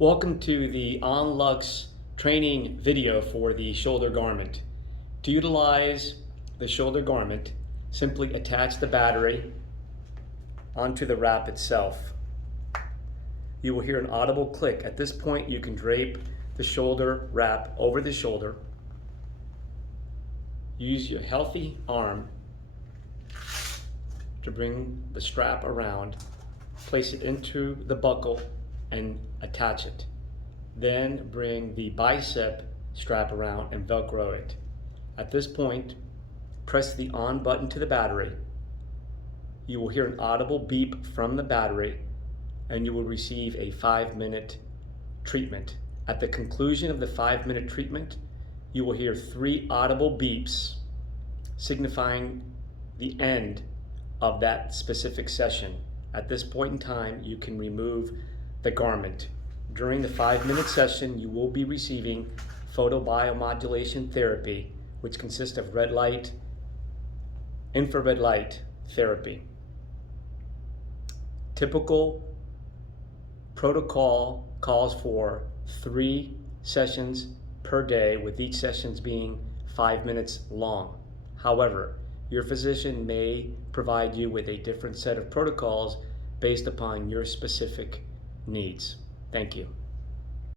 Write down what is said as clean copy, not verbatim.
Welcome to the OnLux training video for the shoulder garment. To utilize the shoulder garment, simply attach the battery onto the wrap itself. You will hear an audible click. At this point, you can drape the shoulder wrap over the shoulder. Use your healthy arm to bring the strap around, place it into the buckle and attach it. Then bring the bicep strap around and Velcro it. At this point, press the on button to the battery. You will hear an audible beep from the battery and you will receive a 5-minute treatment. At the conclusion of the 5-minute treatment, you will hear 3 audible beeps signifying the end of that specific session. At this point in time, you can remove the garment. During the 5-minute session, you will be receiving photobiomodulation therapy, which consists of red light, infrared light therapy. Typical protocol calls for 3 sessions per day, with each sessions being 5 minutes long. However, your physician may provide you with a different set of protocols based upon your specific needs. Thank you.